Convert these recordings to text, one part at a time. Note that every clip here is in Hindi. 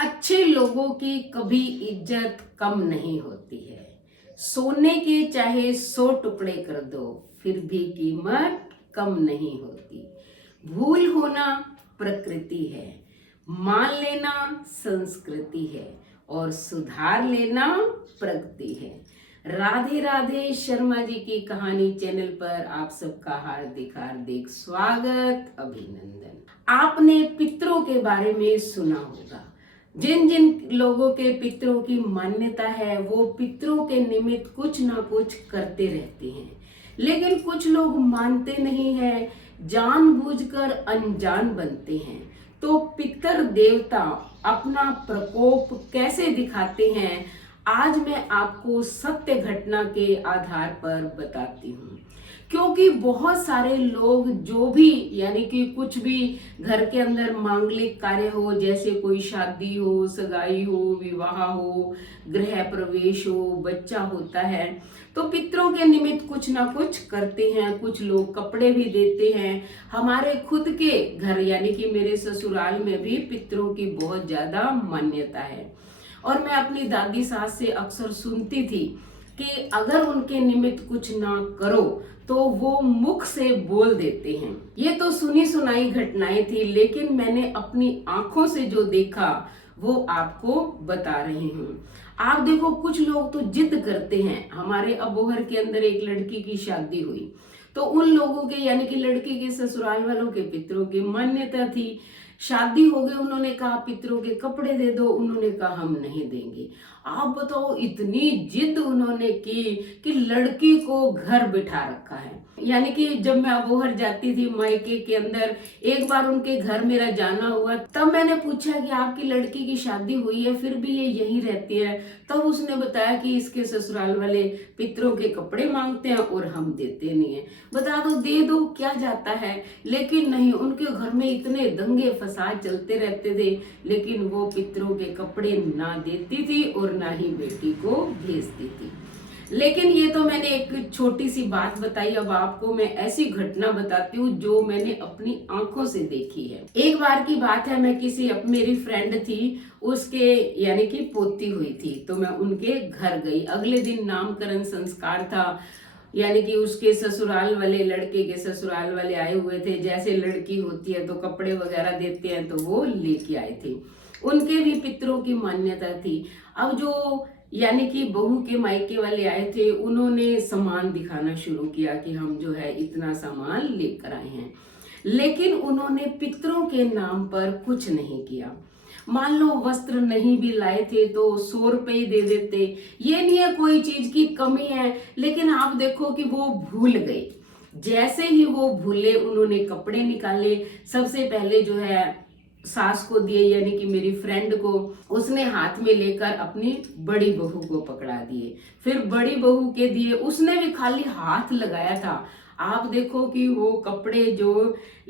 अच्छे लोगों की कभी इज्जत कम नहीं होती है। सोने के चाहे 100 टुकड़े कर दो, फिर भी कीमत कम नहीं होती। भूल होना प्रकृति है, मान लेना संस्कृति है और सुधार लेना प्रगति है। राधे राधे शर्मा जी की कहानी चैनल पर आप सबका हार्दिक हार्दिक स्वागत, अभिनंदन। आपने पितरों के बारे में सुना होगा। जिन जिन लोगों के पितरों की मान्यता है वो पितरों के निमित्त कुछ ना कुछ करते रहते हैं, लेकिन कुछ लोग मानते नहीं है, जानबूझकर अनजान बनते हैं। तो पितर देवता अपना प्रकोप कैसे दिखाते हैं, आज मैं आपको सत्य घटना के आधार पर बताती हूँ। क्योंकि बहुत सारे लोग जो भी यानी कि कुछ भी घर के अंदर मांगलिक कार्य हो, जैसे कोई शादी हो, सगाई हो, विवाह हो, गृह प्रवेश हो, बच्चा होता है, तो पितरों के निमित्त कुछ ना कुछ करते हैं। कुछ लोग कपड़े भी देते हैं। हमारे खुद के घर यानी कि मेरे ससुराल में भी पितरों की बहुत ज्यादा मान्यता है। और मैं अपनी दादी सास से अक्सर सुनती थी कि अगर उनके निमित्त कुछ ना करो तो वो मुख से बोल देते हैं। ये तो सुनी सुनाई घटनाएं थी, लेकिन मैंने अपनी आंखों से जो देखा वो आपको बता रही हूँ। आप देखो, कुछ लोग तो जिद करते हैं। हमारे अबोहर के अंदर एक लड़की की शादी हुई, तो उन लोगों के यानी कि लड़की के ससुराल वालों के पितरों की मान्यता थी। शादी हो गई, उन्होंने कहा पितरों के कपड़े दे दो, उन्होंने कहा हम नहीं देंगे। आप बताओ, इतनी जिद उन्होंने की कि लड़की को घर बिठा रखा है। यानी कि जब मैं अबोहर जाती थी मायके के अंदर, एक बार उनके घर मेरा जाना हुआ, तब मैंने पूछा कि आपकी लड़की की शादी हुई है फिर भी ये यहीं रहती है। तब उसने बताया कि इसके ससुराल वाले पितरों के कपड़े मांगते हैं और हम देते नहीं है। बता दो, दे दो, क्या जाता है। लेकिन नहीं, उनके घर में इतने दंगे फसाद चलते रहते थे, लेकिन वो पितरों के कपड़े ना देती थी और ना ही बेटी को भेजती थी। लेकिन ये तो मैंने एक छोटी सी बात बताई। अब आपको मैं ऐसी घटना बताती हूँ जो मैंने अपनी आंखों से देखी है। एक बार की बात है, मैं मेरी फ्रेंड थी, उसके यानी कि पोती हुई थी, तो मैं उनके घर गई। अगले दिन नामकरण संस्कार था, यानी कि उसके ससुराल वाले, लड़के के ससुराल वाले आए हुए थे। जैसे लड़की होती है तो कपड़े वगैरह देते हैं, तो वो लेके आए थे। उनके भी पितरों की मान्यता थी। अब जो यानी कि बहू के मायके वाले आए थे, उन्होंने सामान दिखाना शुरू किया कि हम जो है इतना सामान लेकर आए हैं, लेकिन उन्होंने पितरों के नाम पर कुछ नहीं किया। मान लो वस्त्र नहीं भी लाए थे तो 100 रुपए ही दे देते। ये नहीं है कोई चीज की कमी है, लेकिन आप देखो कि वो भूल गए। जैसे ही वो भूले, उन्होंने कपड़े निकाले, सबसे पहले जो है सास को दिए, यानी कि मेरी फ्रेंड को, उसने हाथ में लेकर अपनी बड़ी बहू को पकड़ा दिए। फिर बड़ी बहू के दिए, उसने भी खाली हाथ लगाया था। आप देखो कि वो कपड़े जो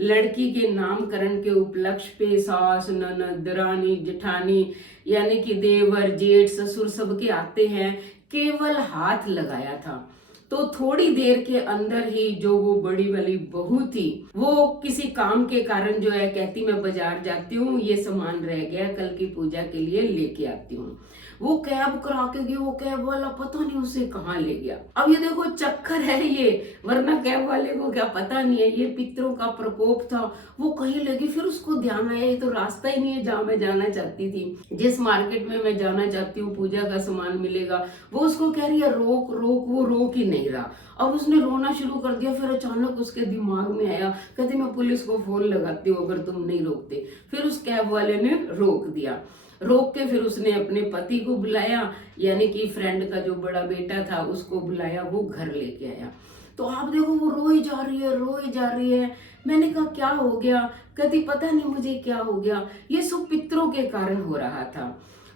लड़की के नामकरण के उपलक्ष्य पे सास, ननद, दरानी, जेठानी यानी कि देवर, जेठ, ससुर सबके आते हैं, केवल हाथ लगाया था। तो थोड़ी देर के अंदर ही जो वो बड़ी वाली बहू थी, वो किसी काम के कारण जो है कहती मैं बाजार जाती हूँ, ये सामान रह गया, कल की पूजा के लिए लेके आती हूँ। वो कैब करा के गई, वो कैब वाला पता नहीं उसे कहाँ ले गया। अब ये देखो चक्कर है ये, वरना कैब वाले को क्या पता नहीं है, ये पितरों का प्रकोप था, वो कहीं लगी। फिर उसको ध्यान आया ये तो रास्ता ही नहीं है जहाँ मैं जाना चाहती थी, जिस मार्केट में मैं जाना चाहती हूँ पूजा का सामान मिलेगा। वो उसको कह रही है रोक रोक, वो रोक ही नहीं रहा। अब उसने रोना शुरू कर दिया। फिर अचानक उसके दिमाग में आया, कहती मैं पुलिस को फोन लगाती हूँ अगर तुम नहीं रोकते। फिर उस कैब वाले ने रोक दिया। रोक के फिर उसने अपने पति को बुलाया, यानी कि फ्रेंड का जो बड़ा बेटा था उसको बुलाया, वो घर लेके आया। तो आप देखो वो रोई जा रही है, रोई जा रही है। मैंने कहा क्या हो गया? कहती पता नहीं मुझे क्या हो गया, ये सब पितरों के कारण हो रहा था।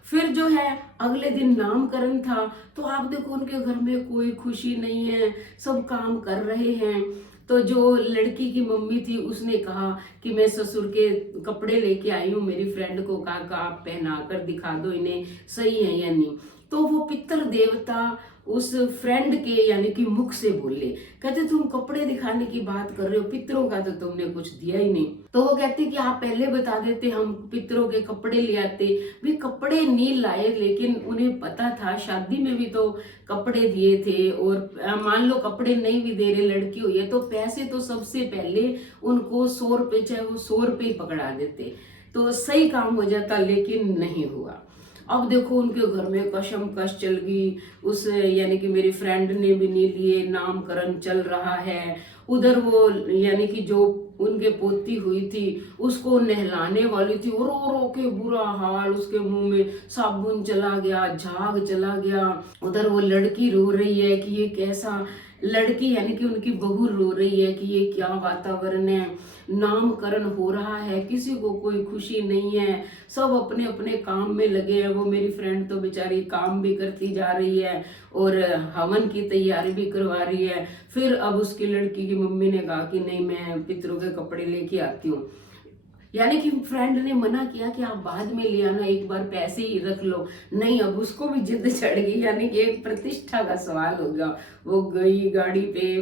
फिर जो है अगले दिन नामकरण था, तो आप देखो उनके घर में कोई खुशी नहीं है, सब काम कर रहे हैं। तो जो लड़की की मम्मी थी उसने कहा कि मैं ससुर के कपड़े लेके आई हूँ, मेरी फ्रेंड को कहा आप पहना कर दिखा दो इन्हें, सही है या नहीं। तो वो पितर देवता उस फ्रेंड के यानी कि मुख से बोले, कहते तुम कपड़े दिखाने की बात कर रहे हो, पितरों का तो तुमने कुछ दिया ही नहीं। तो वो कहते कि आप पहले बता देते, हम पितरों के कपड़े ले आते। भी कपड़े नहीं लाए, लेकिन उन्हें पता था शादी में भी तो कपड़े दिए थे, और मान लो कपड़े नहीं भी दे रहे, लड़की हुई है तो पैसे तो सबसे पहले उनको 100 रुपये, चाहे वो 100 रुपये पकड़ा देते तो सही काम हो जाता, लेकिन नहीं हुआ। अब देखो उनके घर में कशमकश चल गई, उस यानी कि मेरी फ्रेंड ने भी नहीं लिए, नामकरण चल रहा है। उधर वो यानी कि जो उनके पोती हुई थी उसको नहलाने वाली थी, रो रो के बुरा हाल, उसके मुंह में साबुन चला गया, झाग चला गया। उधर वो लड़की रो रही है कि ये कैसा, लड़की यानी कि उनकी बहू रो रही है कि ये क्या वातावरण है, नामकरण हो रहा है, किसी को कोई खुशी नहीं है, सब अपने अपने काम में लगे हैं। वो मेरी फ्रेंड तो बेचारी काम भी करती जा रही है और हवन की तैयारी भी करवा रही है। फिर अब उसकी लड़की की मम्मी ने कहा कि नहीं, मैं पितरों के कपड़े लेके आती हूँ। यानी कि फ्रेंड ने मना किया कि आप बाद में ले आना, एक बार पैसे ही रख लो। नहीं, अब उसको भी जिद चढ़ गई, यानी कि एक प्रतिष्ठा का सवाल हो गया। वो गई गाड़ी पे,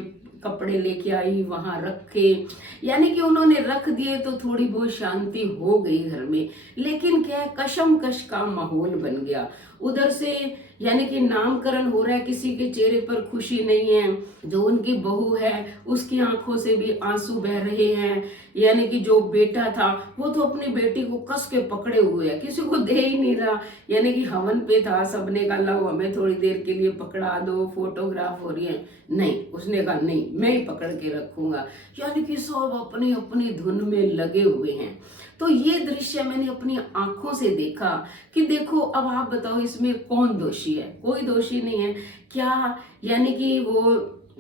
कपड़े लेके आई, वहां रखे, यानी कि उन्होंने रख दिए तो थोड़ी बहुत शांति हो गई घर में। लेकिन क्या, कशमकश का माहौल बन गया। उधर से यानी कि नामकरण हो रहा है, किसी के चेहरे पर खुशी नहीं है। जो उनकी बहू है उसकी आंखों से भी आंसू बह रहे हैं। यानी कि जो बेटा था वो तो अपनी बेटी को कस के पकड़े हुए है, किसी को दे ही नहीं रहा। यानी कि हवन पे था, सबने कहा लो हमें थोड़ी देर के लिए पकड़ा दो, फोटोग्राफ हो रही है। नहीं, उसने कहा नहीं, मैं ही पकड़ के रखूंगा। यानी कि सब अपनी अपनी धुन में लगे हुए हैं। तो ये दृश्य मैंने अपनी आंखों से देखा कि देखो, अब आप बताओ इसमें कौन दोषी है? कोई दोषी नहीं है। क्या यानी कि वो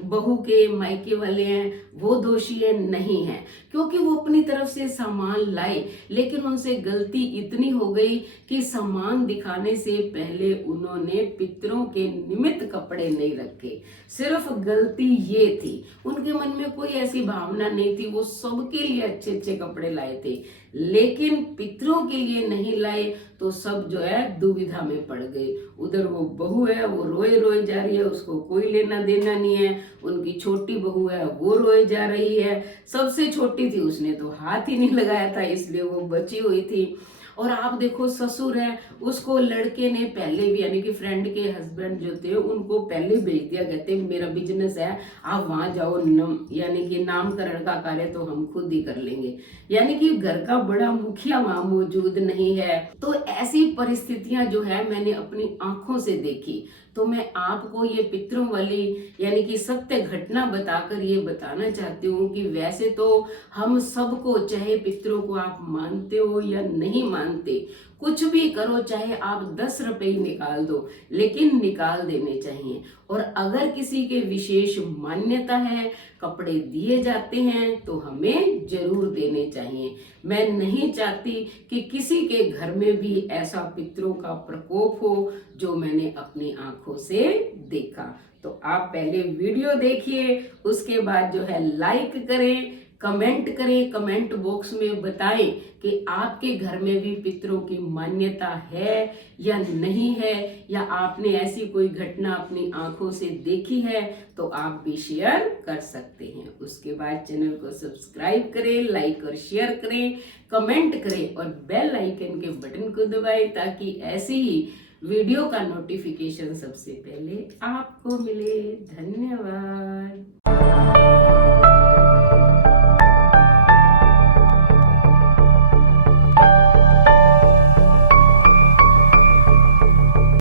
बहू के मायके वाले हैं वो दोषी है? नहीं है, क्योंकि वो अपनी तरफ से सामान लाए, लेकिन उनसे गलती इतनी हो गई कि सामान दिखाने से पहले उन्होंने पितरों के निमित्त कपड़े नहीं रखे। सिर्फ गलती ये थी, उनके मन में कोई ऐसी भावना नहीं थी, वो सबके लिए अच्छे अच्छे कपड़े लाए थे, लेकिन पितरों के लिए नहीं लाए। तो सब जो है दुविधा में पड़ गए। उधर वो बहू है, वो रोए रोए जा रही है, उसको कोई लेना देना नहीं है। उनकी छोटी बहू है, वो रोए जा रही है। सबसे छोटी थी, उसने तो हाथ ही नहीं लगाया था, इसलिए वो बची हुई थी। और आप देखो ससुर है, उसको लड़के ने पहले भी यानी कि फ्रेंड के हस्बैंड जो थे उनको पहले भेज दिया, कहते मेरा बिजनेस है, आप वहां जाओ, यानी कि नामकरण का कार्य तो हम खुद ही कर लेंगे। यानी कि घर का बड़ा मुखिया वहां मौजूद नहीं है। तो ऐसी परिस्थितियां जो है मैंने अपनी आंखों से देखी। तो मैं आपको ये पितरों वाली यानी कि सत्य घटना बताकर ये बताना चाहती हूँ कि वैसे तो हम सबको, चाहे पितरों को आप मानते हो या नहीं मानते, कुछ भी करो, चाहे आप 10 रुपए ही निकाल दो, लेकिन निकाल देने चाहिए। और अगर किसी के विशेष मान्यता है, कपड़े दिए जाते हैं, तो हमें जरूर देने चाहिए। मैं नहीं चाहती कि किसी के घर में भी ऐसा पितरों का प्रकोप हो जो मैंने अपनी आंखों से देखा। तो आप पहले वीडियो देखिए, उसके बाद जो है लाइक करें, कमेंट करें, कमेंट बॉक्स में बताएं कि आपके घर में भी पितरों की मान्यता है या नहीं है, या आपने ऐसी कोई घटना अपनी आंखों से देखी है तो आप भी शेयर कर सकते हैं। उसके बाद चैनल को सब्सक्राइब करें, लाइक और शेयर करें, कमेंट करें और बेल आइकन के बटन को दबाएं ताकि ऐसी ही वीडियो का नोटिफिकेशन सबसे पहले आपको मिले। धन्यवाद।